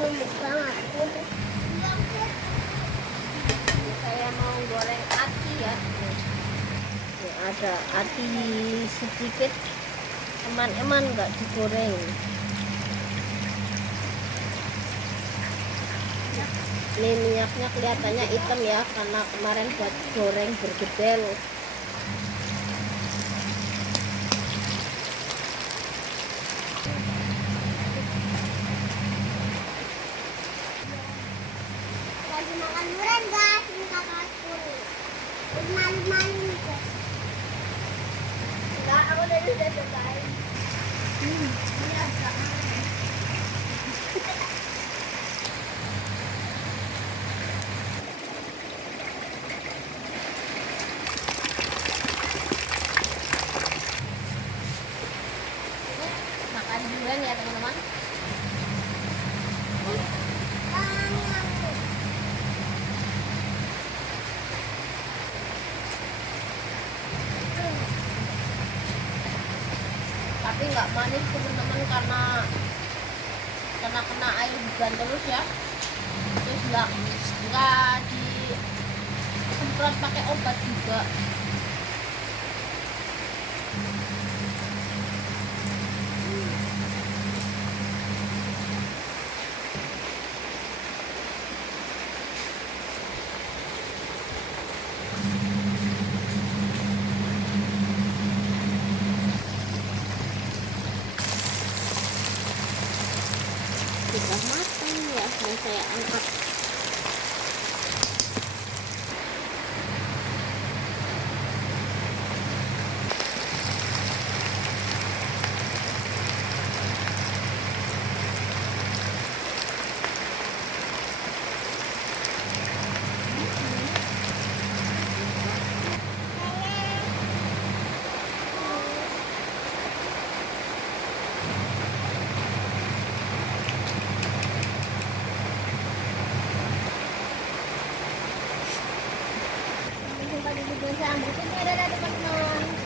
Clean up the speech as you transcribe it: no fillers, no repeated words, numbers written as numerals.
memukbang aku. Saya mau goreng ati ya. Ini ada ati sedikit, teman-teman, nggak digoreng. Ini minyaknya kelihatannya hitam ya, karena kemarin buat goreng bergedel. Lagi makan durian guys, ini kakakku. Malu-malu guys. Enggak, aku udah cobain. Ini agak aneh. Makan durian ya teman-teman. Tapi nggak manis teman-teman, karena kena air hujan terus ya. Terus nggak disemprot pakai obat juga. Sudah matang ya, mau saya angkat. Jumpa di video selanjutnya. Dadah teman-teman.